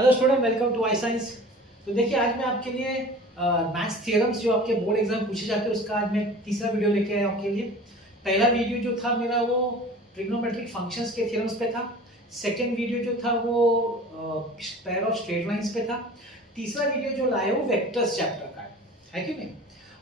Hello student, welcome to I science. तो देखिए, आज मैं आपके लिए मैथ्स थ्योरम्स जो आपके बोर्ड एग्जाम पूछे जाते हैं उसका आज मैं तीसरा वीडियो लेके आया आपके लिए। पहला वीडियो जो था मेरा वो ट्रिग्नोमेट्रिक फंक्शंस के थ्योरम्स पे था। सेकंड वीडियो जो था वो पेयर ऑफ स्ट्रेट लाइंस पे था। तीसरा वीडियो जो लाया वो वेक्टर्स चैप्टर का है कि नहीं।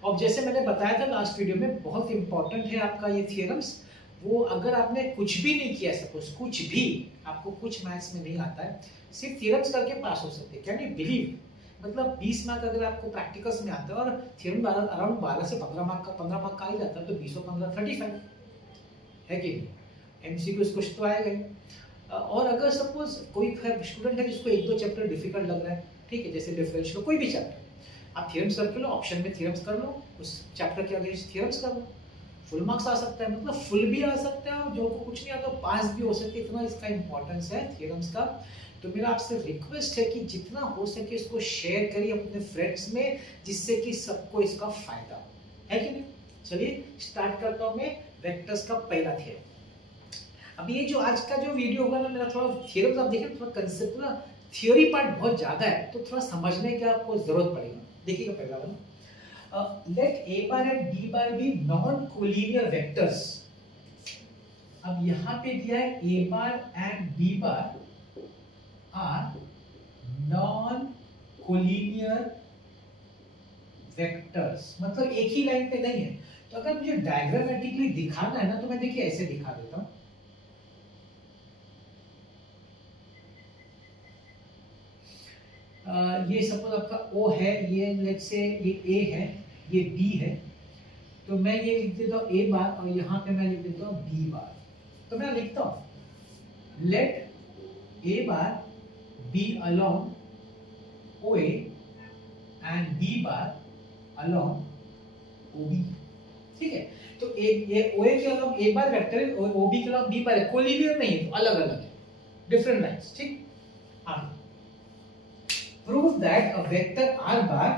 और जैसे मैंने बताया था लास्ट वीडियो में, बहुत इंपॉर्टेंट है आपका ये थ्योरम्स। वो अगर आपने कुछ भी नहीं किया, सपोज कुछ भी आपको कुछ मैथ्स में नहीं आता है, सिर्फ थ्योरम्स करके पास हो सकते हैं। Can you believe? मतलब 20 मार्क अगर आपको प्रैक्टिकल्स में आता है और थ्योरम अराउंड 12 से 15 मार्क का 15 मार्क का आ ही जाता है, तो 20 और 15 35 है कि नहीं। एमसीक्यूज कुछ तो आएगा ही। और अगर सपोज कोई स्टूडेंट है जिसको एक दो चैप्टर डिफिकल्ट लग रहा है, ठीक है, जैसे डिफरेंशियल कोई भी चैप्टर, आप थ्योरम्स करके लो, ऑप्शन में थ्योरम्स कर लो, उस चैप्टर के अगेंस्ट थ्योरम्स कर लो, फुल मार्क्स आ सकता है। मतलब फुल भी आ सकता है और जो को कुछ नहीं आता पास भी हो सकते, इतना इसका इंपॉर्टेंस है थ्योरम्स का। तो मेरा आपसे रिक्वेस्ट है कि जितना हो सके इसको शेयर करिए अपने फ्रेंड्स में, जिससे कि सबको इसका फायदा हो, है कि नहीं। चलिए स्टार्ट करता हूं मैं वेक्टर्स का पहला थ्योरम। अब ये जो आज का जो वीडियो होगा ना, मेरा थोड़ा थ्योरम्स आप देखें, थोड़ा कंसेप्ट ना, थ्योरी पार्ट बहुत ज्यादा है, तो थोड़ा समझने की आपको जरूरत पड़ेगी। देखिएगा पहला वाला, let a bar and b bar be non-collinear vectors। अब यहां पे दिया है a bar and b bar are non-collinear vectors, मतलब एक ही लाइन पे नहीं है। तो अगर मुझे डायग्रामेटिकली दिखाना है ना, तो मैं देखिए ऐसे दिखा देता हूं। ये सपोज आपका O है, ये लेट्स से ये A है, ये B है, तो मैं ये लिख देता हूँ A बार और यहाँ पे मैं लिख देता हूँ B बार। तो मैं लिखता हूँ let A bar be along OA and B bar along OB, ठीक है। तो ये OA के along A बार वेक्टर है और OB के along B बार है, कोलिनियर नहीं है, तो अलग अलग है, डिफरेंट लाइंस, ठीक। हाँ, prove that a vector R bar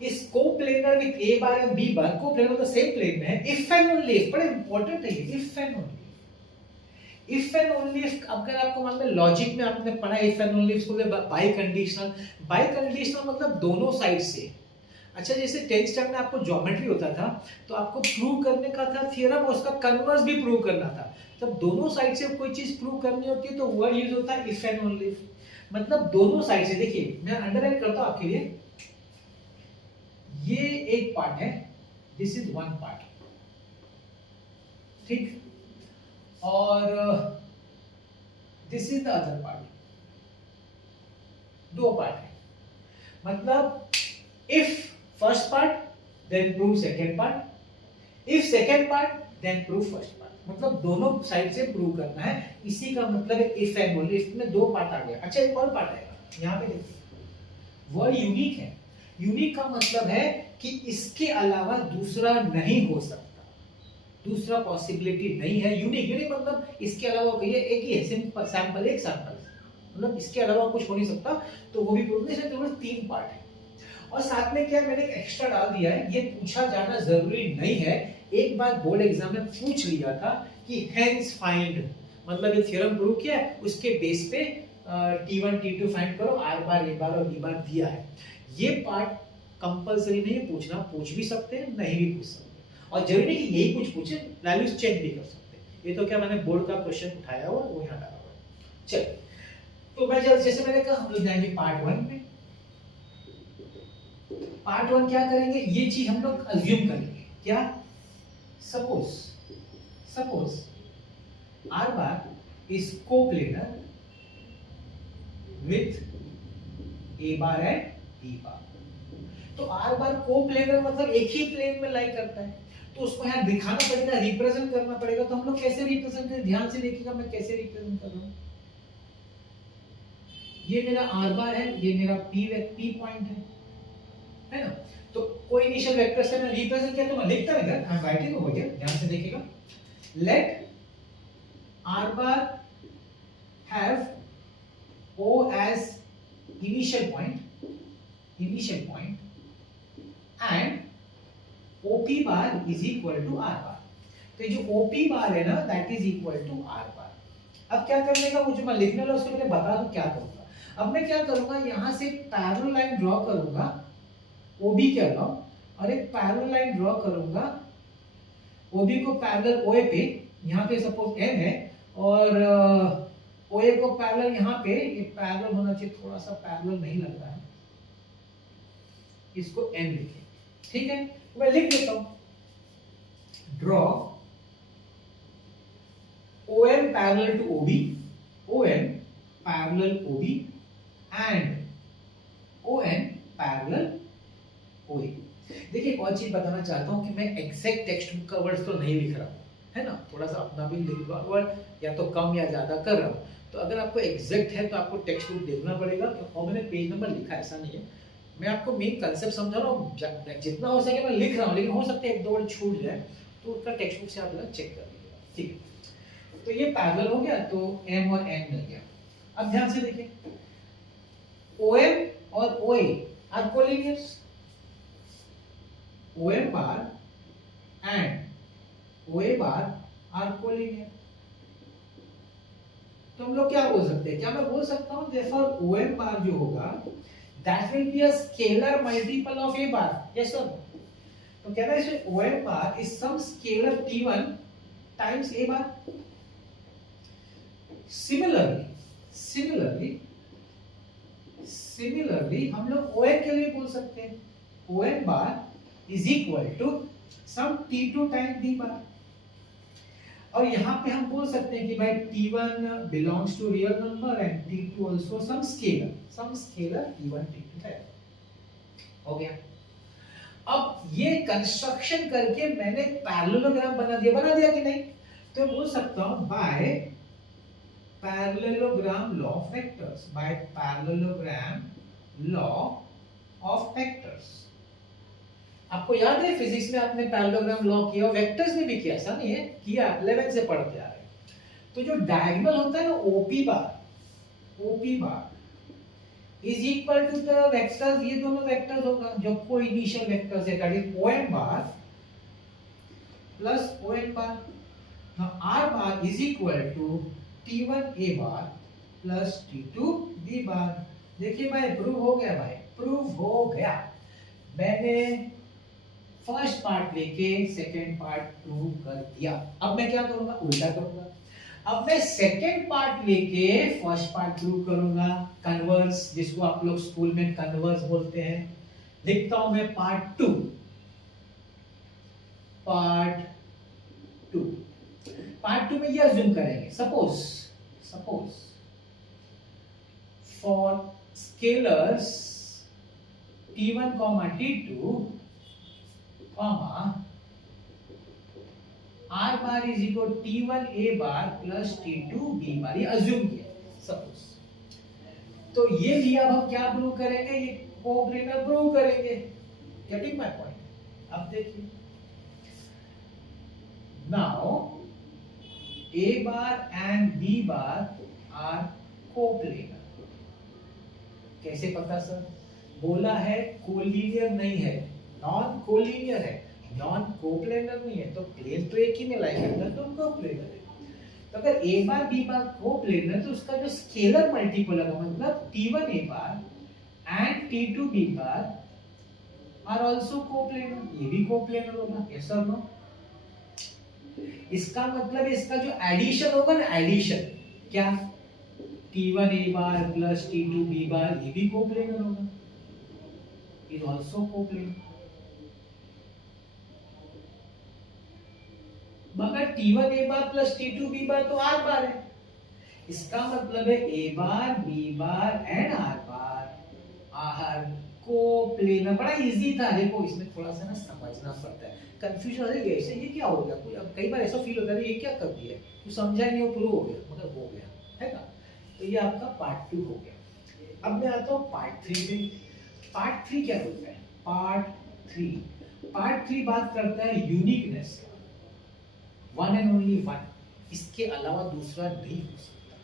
is coplanar with A bar and B bar, coplanar मतलब सेम प्लेन में है, if and only if, बड़ा इंपॉर्टेंट है ये, if and only if and only if। अगर आपको मान लो लॉजिक में आपने पढ़ा if and only if को बाई कंडीशनल, बाई कंडीशनल मतलब दोनों साइड से। अच्छा, जैसे 10th स्टैंडर्ड में आपको ज्योमेट्री होता था, तो आपको प्रूव करने का था थ्योरम, और उसका कन्वर्स भी प्रूव करना था। जब दोनों साइड से कोई चीज प्रूव करनी होती है तो वर्ड यूज होता है if and only if, मतलब दोनों साइड से। देखिए मैं अंडरलाइन करता हूं आपके लिए, ये एक पार्ट है, दिस इज वन पार्ट, ठीक, और this is the other part, दो पार्ट है। मतलब if first part then prove second part, if second part then prove first part, मतलब दोनों साइड से प्रूव करना है। इसी का मतलब है इफ एंड ओनली इफ में दो पार्ट आ गया। अच्छा, एक और पार्ट आएगा यहाँ पे, देखिए वर्ड यूनिक है। यूनिक का मतलब है कि इसके अलावा दूसरा नहीं हो सकता, दूसरा पॉसिबिलिटी नहीं है। यूनिक यूनिक मतलब इसके अलावा कहिए एक ही है, सिंपल सैंपल, एक सैंपल, मतलब इसके अलावा कुछ हो नहीं सकता, तो वो भी प्रूव नहीं सकते। तीन पार्ट है और साथ में क्या मैंने एक एक्स्ट्रा डाल दिया है, ये पूछा जाना जरूरी नहीं है। एक बार बोर्ड एग्जाम में पूछ लिया था कि हेंस फाइंड, मतलब ये थ्योरम प्रूव किया है, उसके बेस पे T1 T2 फाइंड करो, R बार A बार और B बार दिया है। ये पार्ट कंपलसरी नहीं है पूछना, पूछ भी सकते हैं, नहीं भी पूछ सकते, और जरूरी नहीं कि यही कुछ पूछे, वैल्यूज चेंज भी कर सकते हैं। ये तो क्या मैंने बोर्ड का क्वेश्चन उठाया हुआ वो यहाँ डाला हुआ। चलिए, तो मैं जैसे मैंने कहा, हम लोग जाएंगे पार्ट 1 में। पार्ट 1 क्या करेंगे, ये चीज हम लोग अज्यूम करेंगे, क्या, suppose R bar is coplanar with A bar and B bar. तो R बार कोप्लेनर मतलब एक ही प्लेन में लाई करता है, तो उसको यहाँ दिखाना पड़ेगा, रिप्रेजेंट करना पड़ेगा। तो हम लोग कैसे रिप्रेजेंट करें, ध्यान से देखिएगा मैं कैसे रिप्रेजेंट कर रहा हूं। ये मेरा R बार है, ये मेरा P पॉइंट है ना। तो कोई इनिशियल वेक्टर से मैं रिप्रेजेंट किया, तो मैं लिखता है इधर, I am writing over here, ध्यान से देखिएगा। Let R bar have O as initial point and OP bar is equal to R bar। तो ये जो OP bar है ना, that is equal to R bar। अब क्या करने का, वो जो मैं लिखने वाला उसके पहले बता दूं क्या करूंगा। अब मैं क्या करूंगा, यहां से पैरेलल लाइन ड्रॉ करूंगा, ओबी के अलावा, और एक पैरेलल लाइन ड्रॉ करूंगा ओबी को पैरेलल ओए पे, यहाँ पे सपोज एम है, और ओए को पैरेलल यहाँ पे, ये पैरेलल होना चाहिए, थोड़ा सा पैरेलल नहीं लग रहा है, इसको एन लिखे, ठीक है। मैं लिख देता हूं, draw OM parallel to OB, OM parallel OB and ON parallel OA। देखिए एक और चीज बताना चाहता हूं कि मैं एग्जैक्ट टेक्स्ट बुक का वर्ड्स तो नहीं लिख रहा हूं, है ना, थोड़ा सा अपना भी लिख रहा वर्ड, या तो कम या ज्यादा कर रहा हूं। तो अगर आपको एग्जैक्ट है तो आपको टेक्स्ट बुक देखना पड़ेगा, और मैंने पेज नंबर लिखा, ऐसा नहीं है। मैं आपको मेन कांसेप्ट समझा रहा हूँ, जितना हो सके मैं लिख रहा हूँ, लेकिन हो सकता है एक दो वर्ड छूट जाए, तो उसका टेक्स्ट बुक से आप चेक कर लीजिएगा, ठीक है। तो ये पैरेलल हो गया, तो M और N मिल गया। अब ध्यान से देखिए, OM और OA are collinears, OM bar and OA bar are collinear. तो हम लोग क्या बोल सकते हैं, क्या मैं बोल सकता हूं therefore OM बार जो होगा that will be a scalar multiple of A bar, yes or no? तो कहता है इसमें OM bar is some scalar T1 times A bar। similarly हम लोग ON के लिए बोल सकते हैं ON bar is equal to some T2 times B बार। और यहाँ पे हम बोल सकते हैं कि भाई T1 belongs to real number and T2 also some scalar T1 T2 है, हो गया। अब ये कंस्ट्रक्शन करके मैंने पैरेललोग्राम बना दिया कि नहीं, तो बोल सकता हूं by parallelogram law of vectors, by parallelogram law of vectors. आपको याद है फिजिक्स में आपने पैरेललोग्राम लॉ किया, वेक्टर्स में भी किया, ऐसा नहीं है किया, 11 से पढ़ते आ रहे हैं। तो जो डायगोनल होता है ना OP bar is equal to the vectors, ये दोनों वेक्टर्स होगा जो कोई इनिशियल वेक्टर्स है, that is OM bar plus ON bar. Now R bar is equal to T1 A bar plus T2 B bar. देखिए भाई प्रूव हो गया, प्रूव हो गया। मैंने फर्स्ट पार्ट लेके सेकंड पार्ट प्रूव कर दिया। अब मैं क्या करूंगा, उल्टा करूंगा। अब मैं सेकंड पार्ट लेके फर्स्ट पार्ट प्रूव करूंगा, कन्वर्स, जिसको आप लोग स्कूल में कन्वर्स बोलते हैं। लिखता हूं मैं पार्ट टू में ये अज्यूम करेंगे, suppose for scalars T1, T2, R bar is equal T1 A bar plus T2 B बार, ये अज्यूम किया सपोज। तो ये भी अब हम क्या प्रूव करेंगे, ये कोप्लेनर प्रूव करेंगे। Getting my point? अब देखिए, now A bar and B bar are coplanar. कैसे पता सर? बोला है कोलिनियर नहीं है, नॉन कोलिनियर है, नॉन कोप्लेनर नहीं है, तो प्लेन तो एक ही में लाई करता है, तो कोप्लेनर है। तो अगर A bar B bar coplanar, तो उसका जो स्केलर मल्टीपल होगा, मतलब T1 A bar and T2 B bar are also coplanar, ये भी कोप्लेनर होगा, यस और नो? इसका मतलब इसका जो एडिशन होगा ना, एडिशन क्या, T1 A bar plus T2 B बार, ये भी कोप्लेनर होगा, इज आल्सो कोप्लेनर। मगर T1 A bar plus T2 B bar तो R बार है, इसका मतलब है A bar B bar and R bar are coplanar. बड़ा इजी था, देखो इसमें थोड़ा सा ना समझना पड़ता है, कंफ्यूजन हो गया इससे, ये क्या हो गया, कोई अब कई बार ऐसा फील होता है ये क्या कर दिया, कुछ समझा नहीं, वो प्रूव हो गया, मगर हो गया, है ना। तो ये आपका पार्ट 2 हो गया। अब मैं आता हूँ पार्ट 3 पे। पार्ट 3 क्या बोलता है? पार्ट 3 बात करता है uniqueness, one and only one, इसके अलावा दूसरा नहीं हो सकता।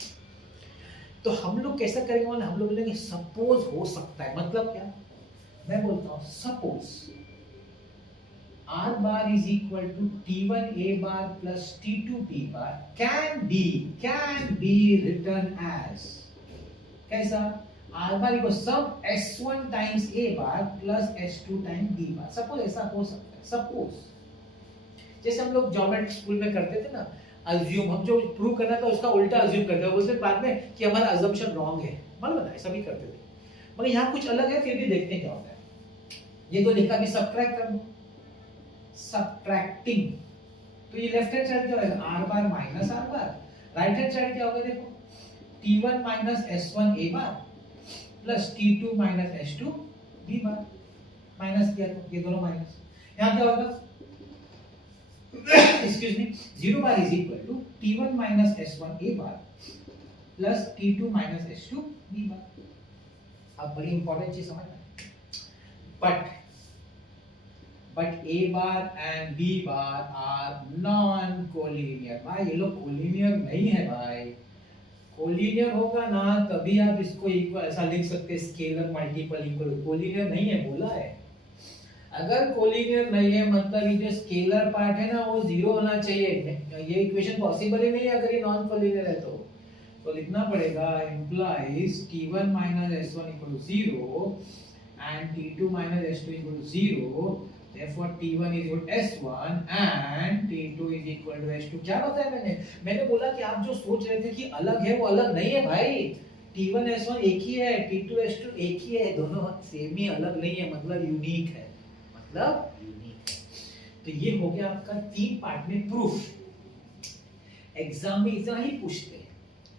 तो हम लोग कैसा करेंगे, मतलब हम लोग बोलेंगे सपोज हो सकता है, मतलब क्या, मैं बोलता हूं suppose R bar is equal to T1 A bar plus T2 B bar can be written as कैसा R bar equal sum S1 times A bar plus S2 times B bar. Suppose ऐसा हो सकता है, suppose जैसे हम लोग geometry school में करते थे ना, अज्यूम, हम जो प्रूव करना था उसका उल्टा अज्यूम करते हैं, बोलते बाद में कि हमारा अजम्पशन रॉन्ग है, मालूम है, ऐसा भी करते थे। मगर यहाँ कुछ अलग है, फिर भी देखते हैं क्या होता है। ये तो लिखा भी सब्ट्रैक्ट कर लो, सब्ट्रैक्टिंग, तो ये लेफ्ट हैंड साइड क्या होगा, R bar minus R bar, right hand side क्या होगा, देखो T1 minus S1 A bar plus T2 minus S2 B bar, minus किया तो ये दोनों माइनस, यहाँ क्या होगा, excuse me, 0 bar is equal to T1 minus S1 A bar plus T2 minus S2 B bar. अब बड़ी इंपॉर्टेंट चीज समझना, but A bar and B bar are non-collinear। भाई ये लोग कोलिनियर नहीं है भाई, कोलिनियर होगा ना तभी आप इसको इक्वल ऐसा लिख सकते हैं, स्केलर मल्टीपल इक्वल, कोलिनियर नहीं है बोला है। अगर कोलिनियर नहीं है मतलब ये जो स्केलर पार्ट है ना वो जीरो होना चाहिए, ये इक्वेशन पॉसिबल ही नहीं है अगर ये नॉन कोलिनियर है तो लिखना पड़ेगा implies T1 minus S1 equal to 0 and T2 minus S2 equal to 0, therefore T1 is equal to S1 and T2 is equal to S2। क्या बताया मैंने बोला कि आप जो सोच रहे थे कि अलग है वो अलग नहीं है भाई, T1 S1 एक ही है, T2 S2 एक ही है, दोनों सेम ही, अलग नहीं है, मतलब यूनिक है, मतलब यूनिक है। तो ये हो गया आपका 3 पार्ट में प्रूफ। एग्जाम में इतना ही पूछते हैं,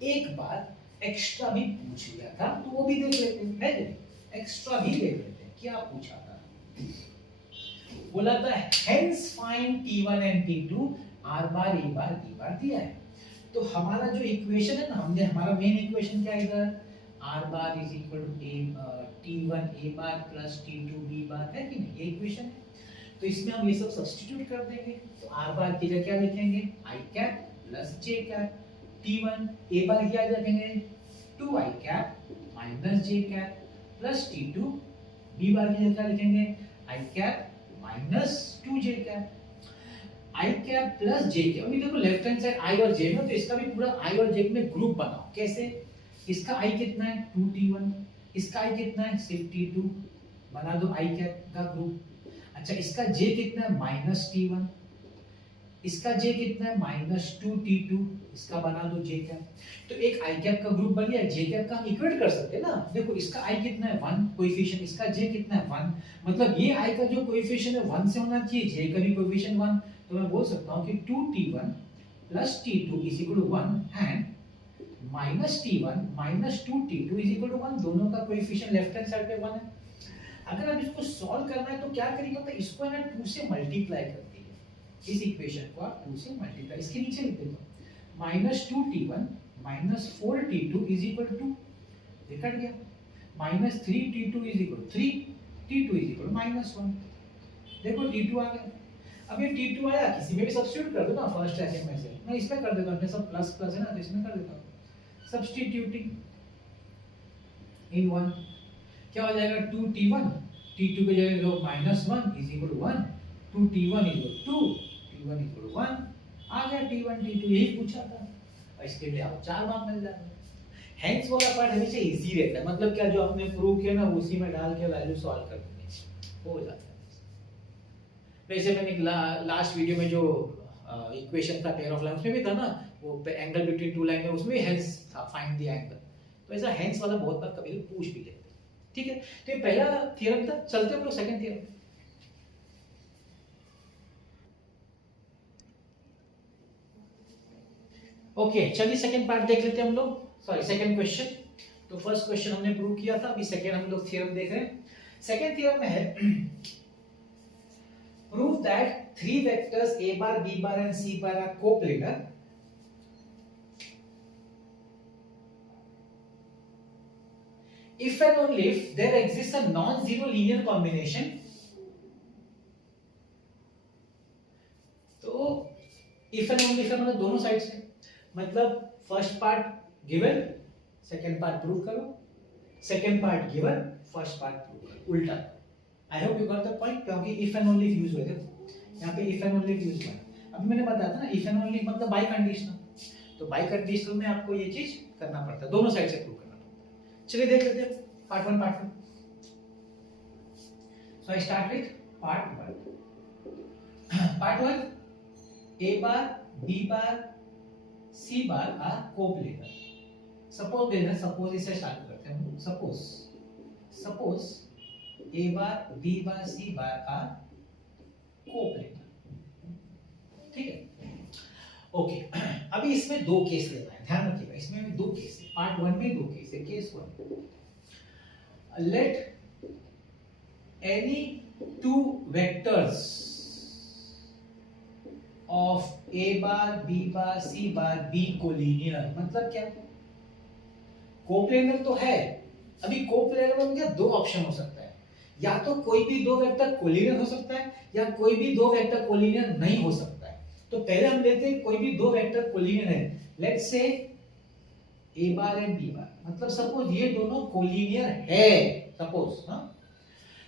एक बार एक्स्ट्रा भी पूछ लिया था तो वो भी देख लेते हैं, एक्स्ट्रा भी देख लेते हैं क्या पूछा था। बोला था hence find T1 and T2, R bar A bar B bar दिया है। तो हमारा जो इक्वेशन है ना, हमने हमारा मेन इक्वेशन क्या है इधर, R bar is equal to T1 A bar plus T2 B bar है कि नहीं, ये इक्वेशन है। तो इसमें हम ये सब सब्स्टिट्यूट कर देंगे, तो R bar की जगह क्या लिखेंगे, I cap plus J cap, T1 A bar क्या रखेंगे 2I cap minus J cap plus T2 B bar की जगह लिखेंगे I cap minus 2J cap, I cap plus J cap। अभी देखो लेफ्ट हैंड साइड I और J में, तो इसका भी पूरा I और J में ग्रुप बनाओ। कैसे, इसका I कितना है 2T1, इसका I कितना है सिर्फ T2, बना दो I cap का ग्रुप। अच्छा इसका J कितना है माइनस T1, इसका J कितना है माइनस 2T2, इसका बना दो J कैप। तो एक I कैप का ग्रुप बन गया, J कैप का हम इक्वेट कर सकते हैं ना। देखो इसका I कितना है 1 कोएफिशिएंट, इसका J कितना है 1, मतलब ये I का जो कोएफिशिएंट है 1 से होना चाहिए, J का भी कोएफिशिएंट 1। तो मैं बोल सकता हूं कि 2T1 plus T2 is equal to 1 and minus T1 minus 2T2 is equal to 1। दोनों का कोएफिशिएंट लेफ्ट हैंड साइड पे 1 है। अगर आप इसको सॉल्व करना है तो क्या करिए, मतलब इसको है ना 2 से मल्टीप्लाई कर दीजिए, इस इक्वेशन को आप 2 से मल्टीप्लाई, इसके नीचे लिख देता हूं minus 2T1 minus 4T2 is equal to, ये कट गया, minus 3T2 is equal 3, T2 is equal minus 1। देखो T2 आ गया। अब ये T2 आया, किसी में भी सब्स्टिट्यूट कर दो ना, फर्स्ट सेकंड में से, मैं इसमें कर देता हूं, अपने सब प्लस प्लस है ना तो इसमें कर देता हूं, सब्स्टिट्यूटिंग इन 1 क्या हो जाएगा 2T1, T2 की जगह लो minus 1 is equal to 1, 2T1 is equal to 2, T1 is equal to 1, आ गया T1 T2, यही पूछा था। और इसके लिए आप 4 मार्क मिल जाएंगे। हेंस वाला पार्ट हमेशा इजी रहता है, मतलब क्या जो आपने प्रूव किया ना उसी में डाल के वैल्यू सॉल्व कर देंगे, हो जाता है। वैसे मैंने लास्ट वीडियो में जो इक्वेशन था पेयर ऑफ लाइन उसमें भी था ना, वो एंगल बिटवीन टू लाइन में, उसमें हेंस था, फाइंड द एंगल। तो ऐसा हेंस वाला बहुत बार कभी पूछ भी लेते हैं, ठीक है। तो ये पहला थ्योरम था, चलते हम लोग सेकंड थ्योरम। ओके चलिए सेकंड पार्ट देख लेते हैं हम लोग, सॉरी सेकंड क्वेश्चन। तो फर्स्ट क्वेश्चन हमने प्रूव किया था, अभी सेकंड हम लोग थ्योरम देख रहे हैं। सेकंड थ्योरम में है prove that 3 vectors a bar b bar and c bar are coplanar if and only if there exists a non-zero linear combination। तो if and only if मतलब दोनों साइड से, मतलब first part given, second part prove करो, second part given, first part prove करो, उल्टा। I hope you got the point, क्योंकि if and only use हुए थे। यहाँ पे इफ एंड ओनली यूज हुआ है। अभी मैंने बताया था ना इफ एंड ओनली मतलब बाय कंडीशनल, तो बाय कंडीशनल में आपको ये चीज करना पड़ता है, दोनों साइड से प्रूव करना पड़ता है। चलिए देख लेते हैं part 1 part 2। So I start with part 1। Part 1, a bar b bar c bar are coplanar. Suppose देना, सपोज इसे स्टार्ट करते हैं। Suppose a bar b bar c bar are coplanar, ठीक है। ओके, अभी इसमें दो केस लेना है, ध्यान रखिएगा, इसमें भी दो केस है। पार्ट 1 में दो केस है। Case 1, let any two vectors of a bar b bar c bar be collinear. मतलब क्या, कोप्लेनर तो है। अभी कोप्लेनर में क्या दो ऑप्शन हो सकता है, या तो कोई भी दो वेक्टर कोलिनियर हो सकता है या कोई भी दो वेक्टर कोलिनियर नहीं हो सकता है। तो पहले हम लेते हैं कोई भी दो वेक्टर कोलिनियर है। Let's say a bar and b बार, मतलब सपोज ये दोनों कोलिनियर है, सपोज। हाँ,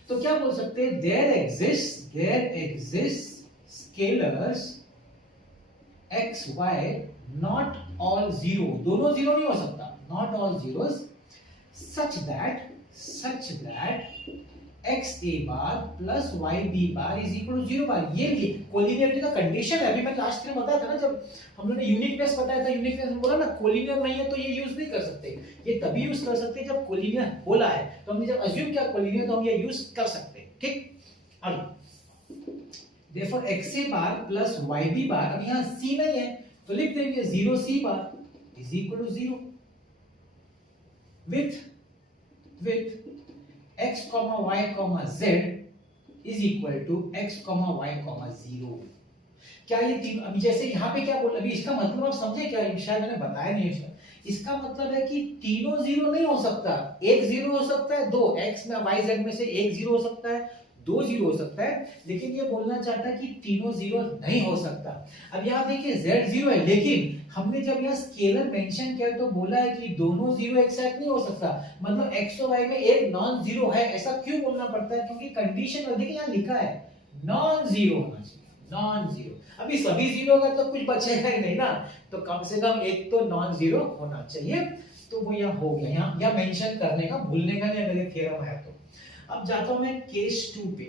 तो क्या बोल सकते हैं, there exist scalars x y not all zero, दोनों जीरो नहीं हो सकता, not all zeros, such that x a bar plus y b bar is equal to 0 bar. ये कोलिनियरिटी का कंडीशन है। अभी मैं लास्ट में बताया था ना, जब हम लोगों ने यूनिकनेस बताया था, यूनिकनेस में बोला ना कोलिनियर नहीं है तो ये यूज नहीं कर सकते। ये तभी यूज कर सकते हैं जब कोलिनियर बोला है, तो हमने जब अज्यूम किया कोलिनियर तो हम ये यूज कर सकते हैं, ठीक। अब therefore x a bar plus y b bar, अब यहाँ c नहीं है तो लिख देंगे 0 c bar is equal to 0 with x y z is equal to x y 0। क्या ये तीन, अभी जैसे यहाँ पे क्या बोल, अभी इसका मतलब आप समझे क्या, शायद मैंने बताया नहीं है। इसका मतलब है कि तीनों जीरो नहीं हो सकता, एक जीरो हो सकता है, दो x में y z में से एक जीरो हो सकता है, दो जीरो हो सकता है, लेकिन ये बोलना चाहता है कि तीनों जीरो नहीं हो सकता। अब यहाँ देखिए z जीरो है, लेकिन हमने जब यहाँ स्केलर मेंशन किया तो बोला है कि दोनों जीरो एक साथ नहीं हो सकता, मतलब x और y में एक नॉन जीरो है। ऐसा क्यों बोलना पड़ता है, क्योंकि कंडीशन में देखिए यहाँ लिखा है नॉन जीरो होना चाहिए, नॉन जीरो। अभी सभी जीरो का तो कुछ बचेगा ही नहीं ना, तो कम से कम एक तो नॉन जीरो होना चाहिए। तो वो यहाँ हो गया, यहाँ मेंशन करने का, भूलने का नहीं अगर ये थ्योरम है तो। अब जाता हूं मैं केस 2 पे।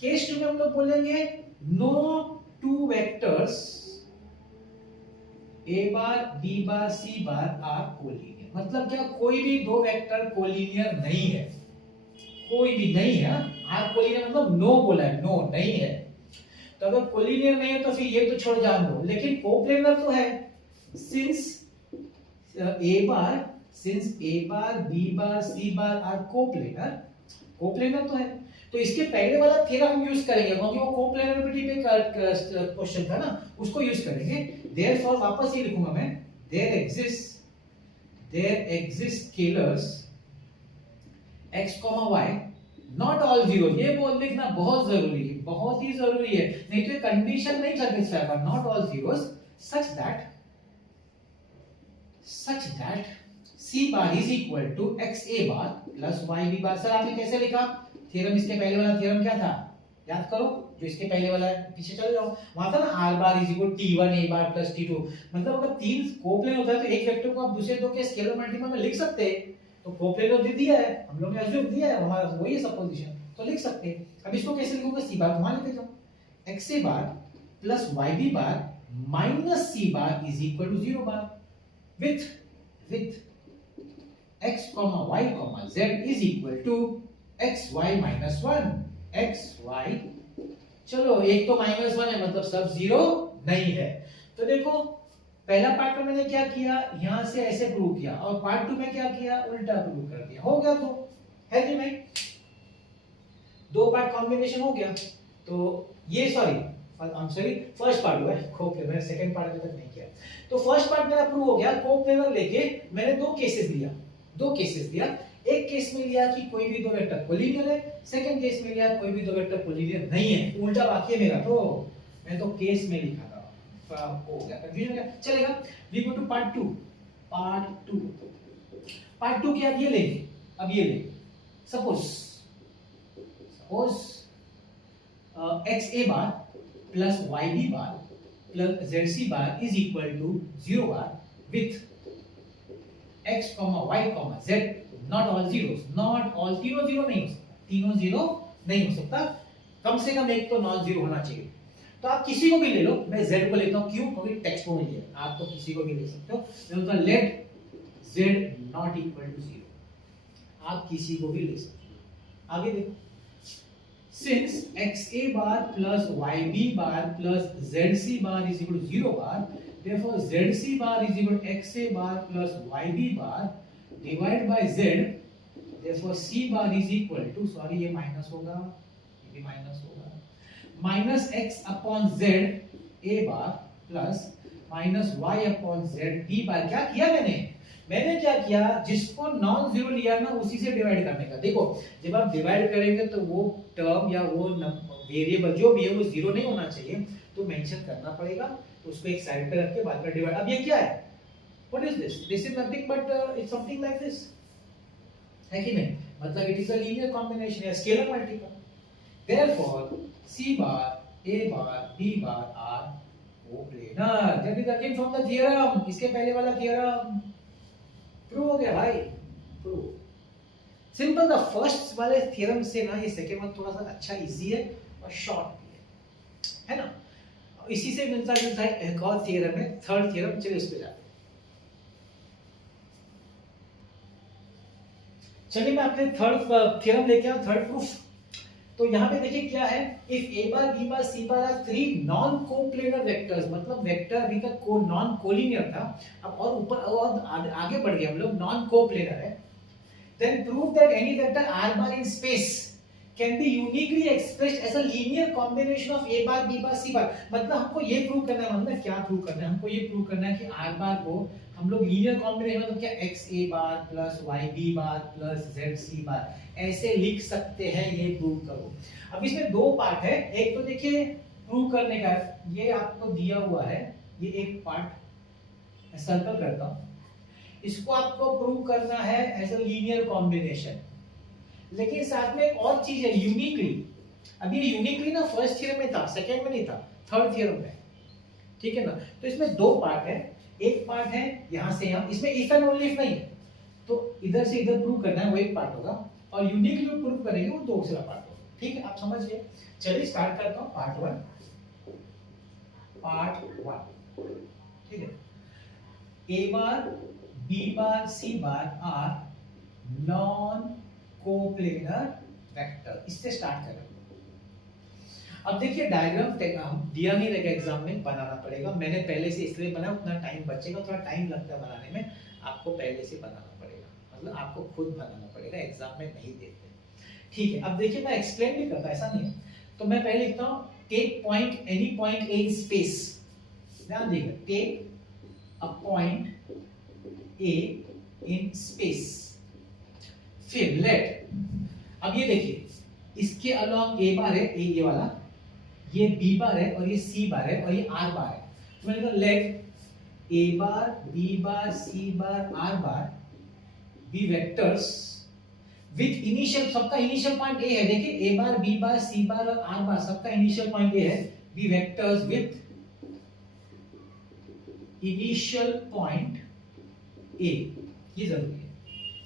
केस 2 में हम लोग बोलेंगे no two vectors a bar b bar c bar are collinear. मतलब क्या, कोई भी दो वेक्टर कोलिनियर नहीं है, कोई भी नहीं है। आर कोलिनियर मतलब नो बोला है, नो नहीं है। तो अगर कोलिनियर नहीं है तो फिर ये तो छोड़ जान दो, लेकिन कोप्लेनर तो है। Since a bar b bar c bar are coplanar, coplanar तो है, तो इसके पहले वाला थ्योरम हम यूज करेंगे, क्योंकि वो कोप्लेनरिटी पे क्वेश्चन था ना, उसको यूज करेंगे। देयरफॉर वापस ये लिखूंगा मैं, there exist scalars x, y not all zero. ये बोल लिखना बहुत जरूरी है, बहुत ही जरूरी है, नहीं तो ये कंडीशन नहीं सेटिस्फाई होगा। Not all zeros such that c bar is equal to x a bar plus y b bar. Sir आपने कैसे लिखा थ्योरम, इसके पहले वाला थ्योरम क्या था, याद करो, जो इसके पहले वाला है, पीछे चले जाओ, वहां था ना r bar is equal t1 a bar plus t2। मतलब अगर तीन कोप्लेनर होता है तो एक वेक्टर को आप दूसरे दो के स्केलर मल्टीपल में लिख सकते हैं। तो कोप्लेनर दे दिया है, हम लोग ने अज्यूम दिया है, हमारा वही है सपोजिशन, तो लिख सकते हैं। अब इसको कैसे लिखोगे, c बार वहां लिख जाओ, x a bar plus y b bar minus c bar is equal to 0 bar with x, y, z is equal to x, y minus 1 x, y। चलो एक तो माइनस 1 है, मतलब सब जीरो नहीं है। तो देखो पहला पार्ट में मैंने क्या किया, यहां से ऐसे प्रूव किया, और पार्ट 2 में क्या किया, उल्टा प्रूव कर दिया। हो गया, तो है कि नहीं, दो पार्ट कॉम्बिनेशन हो गया। तो ये फर्स्ट पार्ट हुआ है कोप्लेनर, मैंने सेकंड पार्ट अभी तक नहीं किया। तो फर्स्ट पार्ट मेरा प्रूव हो गया, कोप्लेनर लेके मैंने दो केसेस लिया। एक केस में लिया कि कोई भी दो वेक्टर कोलिनियर है, सेकंड केस में लिया कोई भी दो वेक्टर कोलिनियर नहीं है। उल्टा बाकी है मेरा, तो मैं तो केस में लिखा था, हो गया, कंफ्यूजन गया, चलेगा। We go to part 2। Part 2 क्या, ये लेंगे, अब ये लेंगे। Suppose x a bar plus y b bar plus z c bar is equal to 0 bar with x, y, z not all zeros, not all, तीनों zero नहीं हो सकता, तीनों जीरो नहीं हो सकता, कम से कम एक तो नॉन जीरो होना चाहिए। तो आप किसी को भी ले लो, मैं z को लेता हूं, क्यों? क्योंकि टेक्स्ट में लिया है, आप तो किसी को भी ले सकते हो। मैं बोलता let z not equal to 0, आप किसी को भी ले सकते हो। आगे देखो, since xa bar plus yb bar plus zc bar is equal to 0 bar, therefore zc bar is equal to xa bar plus yb bar divided by z, therefore c bar is equal to, sorry ये minus होगा, ये भी minus होगा, minus x upon z a bar plus minus y upon z b बार। क्या किया मैंने क्या किया, जिसको नॉन जीरो लिया ना उसी से डिवाइड करने का। देखो जब आप डिवाइड करेंगे तो वो टर्म या वो वेरिएबल जो भी है वो जीरो नहीं होना चाहिए, तो मेंशन करना पड़ेगा, तो उसको एक साइड पे रख के बाद में डिवाइड। अब ये क्या है, what is this? This is nothing but it's something like this, है कि नहीं? मतलब it is a linear combination या scalar multiple. Therefore c bar a bar b bar are coplanar. That is again from the theorem, इसके पहले वाला theorem prove हो गया भाई, प्रूव। सिंपल, द फर्स्ट वाले थ्योरम से ना ये सेकंड वन थोड़ा सा अच्छा इजी है और शॉर्ट भी है ना। इसी से मिलता जुलता है एक और थ्योरम है, थर्ड थ्योरम। चलिए इस पे जाते हैं। चलिए मैं अपने थर्ड थ्योरम लेके आऊं, थर्ड प्रूफ। तो यहाँ पे देखिए क्या है, if a bar b bar c bar are three non coplanar vectors, मतलब वेक्टर अभी तक को नॉन कोलिनियर था, अब और ऊपर और आगे बढ़ गए हम लोग, नॉन कोप्लेनर है, then prove that any vector r bar in space can be uniquely expressed as a linear combination of a bar b bar c bar। मतलब हमको ये प्रूव करना है, मतलब क्या प्रूव करना है, हमको ये प्रूव करना है कि r बार को हम लोग लीनियर कॉम्बिनेशन, मतलब क्या x a bar plus y b bar plus z c बार ऐसे लिख सकते हैं, ये प्रूव करो। अब इसमें दो पार्ट है, एक तो देखिए प्रूव करने का, ये आपको दिया हुआ है, ये एक पार्ट सर्कल करता हूं, इसको आपको प्रूव करना है एज अ लीनियर कॉम्बिनेशन। लेकिन साथ में एक और चीज है, यूनिकली। अब ये यूनिकली ना फर्स्ट थ्योरम में था, सेकंड में नहीं था, थर्ड थ्योरम में, ठीक है ना। तो इसमें दो पार्ट है, एक पार्ट है यहां से यहां, इसमें इफ एंड ओनली इफ नहीं है, तो इधर से इधर प्रूव करना है, वो एक पार्ट होगा, और यूनिकली प्रूव करेंगे वो दूसरा पार्ट होगा, ठीक है, आप समझ गए। चलिए स्टार्ट करता हूं पार्ट वन, ठीक है। A bar b bar c bar are non coplanar vector, इससे स्टार्ट करें। अब देखिए डायग्राम दिया नहीं रहेगा एग्जाम में, बनाना पड़ेगा। मैंने पहले से इसलिए बनाया, उतना टाइम बचेगा, थोड़ा टाइम लगता है बनाने में, आपको पहले से बनाना पड़ेगा, मतलब आपको खुद बनाना पड़ेगा, एग्जाम में नहीं देते, ठीक है। अब देखिए मैं एक्सप्लेन भी करता, ऐसा नहीं है, तो मैं पहले लिखता हूं take point, any point a in space, ध्यान दीजिएगा, take a point A in space, फिर let, अब ये देखिए इसके अलॉन्ग A बार है, ये वाला, ये B बार है और ये C बार है और ये R बार है, तो मैंने कहा let A bar B bar C bar R bar be vectors with initial, सबका इनिशियल पॉइंट A है, देखिए A bar B bar C बार और R बार सबका इनिशियल पॉइंट A है, be vectors with initial point A, ये जरूरी है,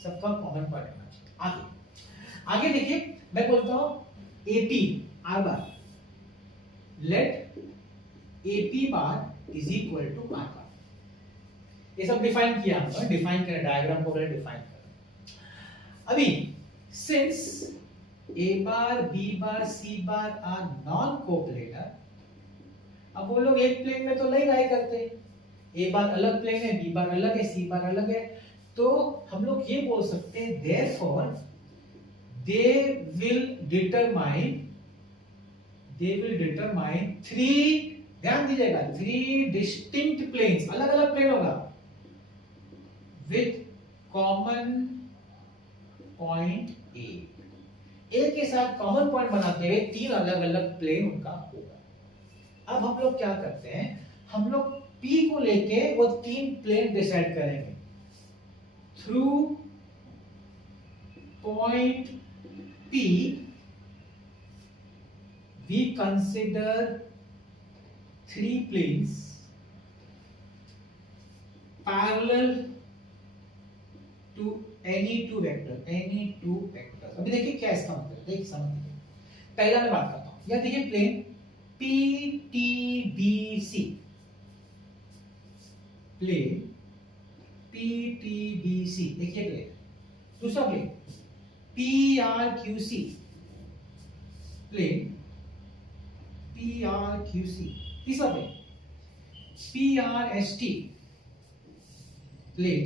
सबका कॉमन पॉइंट होना चाहिए। आगे देखिए मैं बोलता हूं AP R bar, let AP bar is equal to R bar, ये सब डिफाइन किया हमने, डिफाइन करें, डायग्राम को पहले डिफाइन करें। अभी since A bar B bar C bar are non coplanar, अब वो लोग एक प्लेन में तो नहीं लाई करते, A बार अलग प्लेन है, B बार अलग है, C बार अलग है, तो हम लोग ये बोल सकते हैं therefore they will determine three, ध्यान दीजिएगा, three distinct planes, अलग अलग प्लेन होगा, with common point A के साथ कॉमन पॉइंट बनाते हुए तीन अलग अलग प्लेन उनका होगा। अब हम लोग क्या करते हैं, हम लोग P को लेके वो तीन प्लेन डिसाइड करेंगे through point P we consider three planes parallel to any two vectors. अभी देखिए क्या इसका मतलब, देखिए समझिए। पहला मैं बात करता हूं, या देखिए प्लेन PTBC, प्लेन PTBC, देखिए प्लेन। दूसरा प्लेन PRQC, प्लेन PRQC। तीसरा प्लेन PRST, प्लेन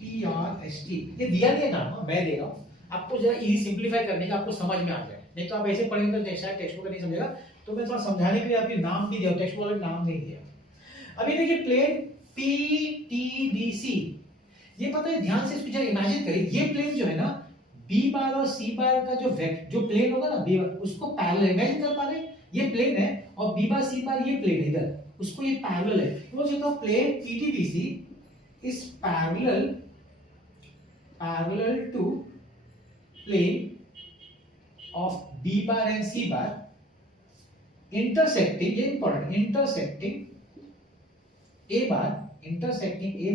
PRST। ये दिया नहीं है नाम, मैं दे रहा हूं आपको, जरा इजी सिंपलीफाई करने का, आपको समझ में आ जाए। नहीं तो आप ऐसे पढ़ेंगे तो टेक्स्ट बुक नहीं समझेगा। तो मैं थोड़ा समझाने के लिए आपके नाम भी दिया, टेक्स्ट बुक वाले नाम नहीं दिया। अभी देखिए प्लेन PTBC, ये पता है, ध्यान से इसको जरा इमेजिन करिए। ये प्लेन जो है ना, B बार और C बार का जो प्लेन होगा ना, B बार, उसको पैरेलल इमेजिन कर पा रहे हैं। ये प्लेन है और B बार C बार ये प्लेन इधर, उसको ये पैरेलल है। तो कहता plane PTBC is parallel to plane of B bar and C bar intersecting, ये important, intersecting A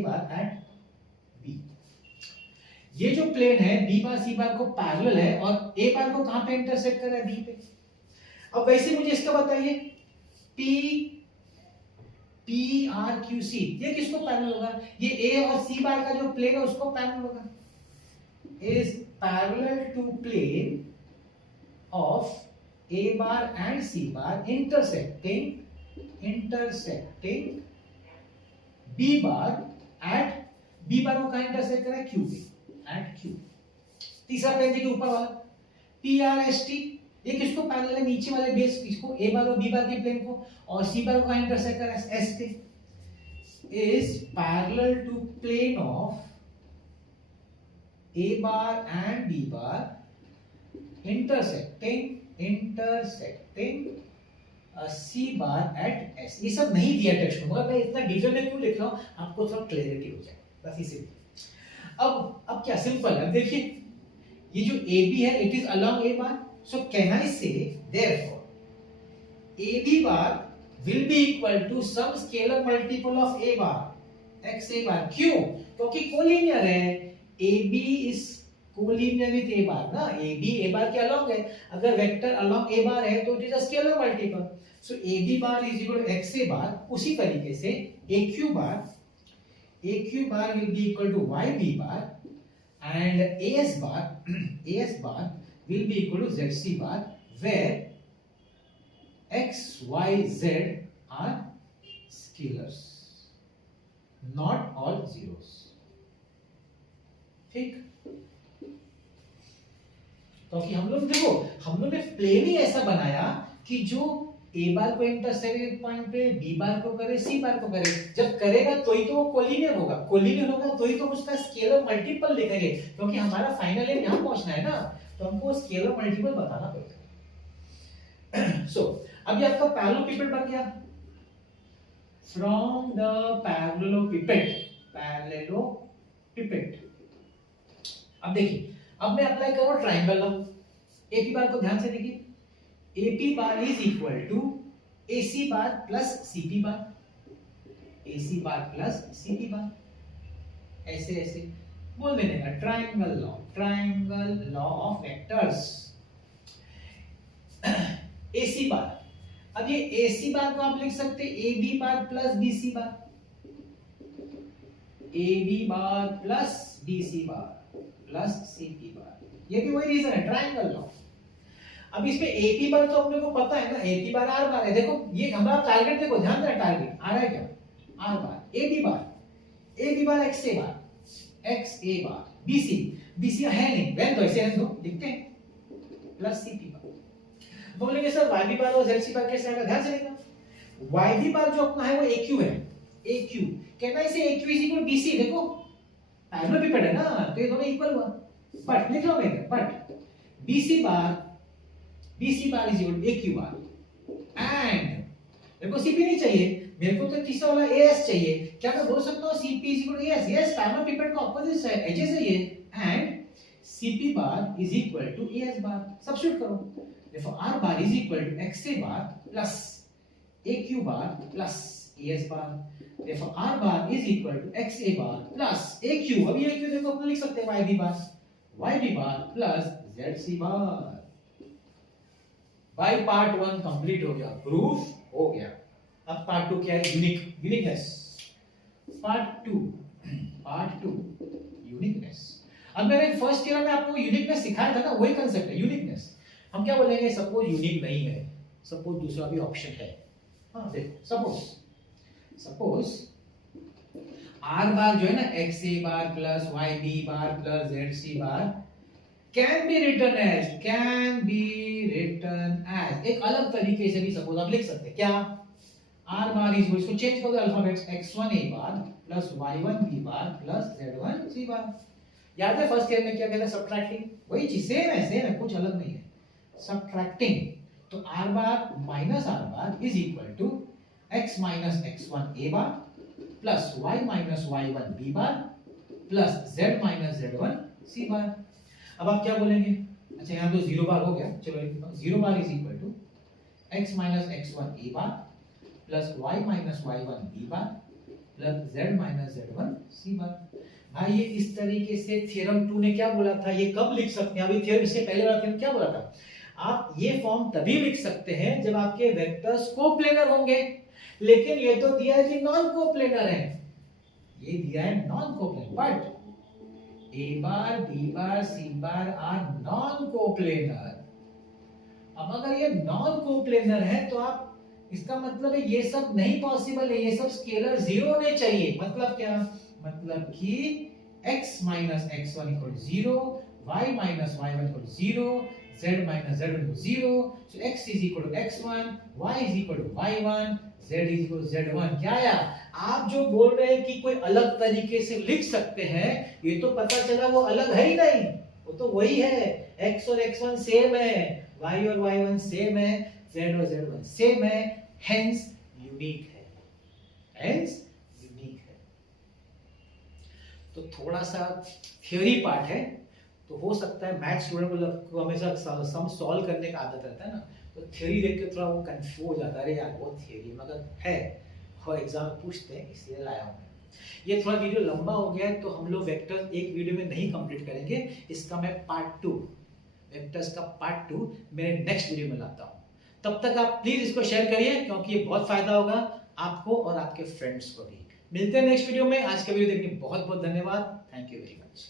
bar at B। ये जो प्लेन है B बार C बार को पैरेलल है और A बार को कहां पे इंटरसेक्ट कर रहा है, B पे। अब वैसे मुझे इसका बताइए PRQC, ये किसको पैरेलल होगा? ये A और C बार का जो प्लेन है उसको पैरेलल होगा। is parallel to plane of A bar and C bar intersecting B bar at B bar को कहां इंटरसेक्ट कर रहा है, Q पे, at Q। तीसरा प्लेन देखिए ऊपर वाला PRST, ये किसको पैरेलल है, नीचे वाले बेस इसको, A बार और B बार के प्लेन को, और C बार को कहां इंटरसेक्ट कर रहा है, S पे। is parallel to plane of A bar and B bar intersecting C bar at S। ये सब नहीं दिया टेक्स्ट में, मगर मैं इतना डिटेल में क्यों लिख रहा हूं, आपको थोड़ा क्लैरिटी हो जाए, बस इसीलिए। अब क्या सिंपल है, देखिए ये जो AB है it is along A bar, so can I से therefore AB bar will be equal to some scalar multiple of A bar, x A bar। क्यों? क्योंकि कोलिनियर है, AB is collinear with A bar ना, AB A bar के along है। अगर vector along A bar है तो it is a scalar multiple, so AB bar is equal to x A bar। उसी तरीके से AQ bar will be equal to YB bar and AS bar will be equal to ZC bar, where x, y, z are scalars, not all zeros। ठीक, क्योंकि हम लोग देखो, हम लोग ने प्लेन ही ऐसा बनाया कि जो A बार को इंटरसेक्ट पॉइंट पे B बार को करे, C बार को करे। जब करेगा तो ही तो वो कोलिनियर होगा तो ही तो उसका स्केलर मल्टीपल लिखेंगे, क्योंकि हमारा फाइनल एम यहां पहुंचना है ना, तो हमको स्केलर मल्टीपल बताना पड़ेगा। सो अब ये आपका पैरेललोपिपेड बन गया। फ्रॉम द पैरेललोपिपेड, अब देखिए, अब मैं अप्लाई करूं ट्रायंगल लॉ। AP बार को ध्यान से देखिए, AP bar is equal to AC bar plus CP bar, AC bar plus CP bar, ऐसे ऐसे बोल देने का triangle law of vectors. AC bar, अब ये AC बार को आप लिख सकते हैं AB बार प्लस BC बार, AB बार प्लस BC बार प्लस CP बार। ये भी वही रीजन है, ट्रायंगल लॉ। अब इसमें AP बार तो अपने को पता है ना, AP बार R बार है। देखो ये हमारा टारगेट, देखो ध्यान देना, टारगेट आ रहा है क्या, R बार, AB बार XA बार BC है नहीं, रहने दो, ऐसे रहने दो, लिखते हैं प्लस CP बार। बोलेंगे सर YB बार और ZC बार कैसे आएगा, ध्यान से देखना। YB बार जो अपना है वो AQ है, AQ कहना है इसे AQ इज इक्वल BC। देखो पैरेललोपिपेड है ना, तो ये दोनों इक्वल हुआ, बट लिख लो मैं, but BC bar is equal to AQ bar and देखो CP नहीं चाहिए मेरे को, तो तीसरा वाला AS चाहिए। क्या मैं बोल सकता हूं CP is equal to AS? Yes, parallelepiped का ऑपोजिट है, एजेस है ये, and CP bar is equal to AS bar. Substitute करो, therefore r bar is equal to x a bar plus a q bar plus a s bar, therefore r bar is equal to x a bar plus a q, अब ये q देखो अपन लिख सकते हैं y b bar plus z c bar। भाई part 1 complete हो गया, proof हो गया। अब पार्ट 2 क्या है? यूनिकनेस। Part 2 uniqueness. अब मैंने फर्स्ट ईयर में आपको यूनिकनेस सिखाया था ना, वही कांसेप्ट है यूनिकनेस। हम क्या बोलेंगे? सपोज यूनिक नहीं है, सपोज दूसरा भी ऑप्शन है। हाँ देखो, सपोज r बार जो है ना x a bar plus y b bar plus z c bar can be return as एक अलग तरीके से भी सपोज आप लिख सकते हैं। क्या? r बार इज, इसको चेंज कर दो alphabets, x1 a bar plus y1 b bar plus z1 c बार। याद है फर्स्ट ईयर में क्या कहते हैं? सब्ट्रैक्टिंग। वही चीज सेम है, कुछ अलग नहीं है। सब्ट्रैक्टिंग, तो r bar minus r bar is equal to x minus x1 a bar plus y minus y1 b bar plus z minus z1 c bar. अब आप क्या बोलेंगे? अच्छा यहाँ तो 0 बार हो गया, चलो 0 bar is equal to x minus x1 a bar plus y minus y1 b bar plus z minus z1 c bar. भाई ये इस तरीके से थ्योरम 2 ने क्या बोला था, ये कब लिख सकते हैं? अभी थ्योरम इससे पहले वाला थ्योरम क्या बोला था? आप ये फॉर्म तभी लिख सकते हैं जब आपके वेक्टर्स कोप्लेनर होंगे, लेकिन ये तो दिया है कि नॉन कोप्लेनर है, ये दिया है non coplanar, but a bar b bar c bar are non coplanar. अब अगर ये नॉन कोप्लेनर है तो आप, इसका मतलब है ये सब नहीं पॉसिबल है, ये सब स्केलर 0 होने चाहिए। मतलब क्या? मतलब कि x minus x1 equal to 0, y minus y1 equal to 0, z minus z1 equal to 0, so x is equal to x1, y is equal to y1, z is equal to z1। क्या आया? आप जो बोल रहे हैं कि कोई अलग तरीके से लिख सकते हैं, ये तो पता चला वो अलग है ही नहीं, वो तो वही है। x और x1 सेम है, y और y1 सेम है, z और z1 सेम है, हेंस यूनिक है, तो थोड़ा सा थ्योरी पार्ट है, तो हो सकता है मैथ स्टूडेंट को हमेशा सम सॉल्व करने का आदत रहता है ना, तो थ्योरी देख के थोड़ा वो कंफ्यूज हो जाता है, अरे यार वो थ्योरी मगर है और एग्जाम पूछते हैं इसलिए लाया हूँ। ये थोड़ा वीडियो लंबा हो गया है, तो हम लोग वेक्टर्स एक वीडियो में नहीं कंप्लीट करेंगे, इसका मैं पार्ट 2, वेक्टर्स का पार्ट 2 मेरे नेक्स्ट वीडियो में लाता हूँ। तब तक आप प्लीज इसको शेयर करिए, क्योंकि ये बहुत फायदा होगा आपको और आपके फ्रेंड्स को भी। मिलते हैं नेक्स्ट वीडियो में। आज का वीडियो देखने बहुत बहुत धन्यवाद। Thank you very much.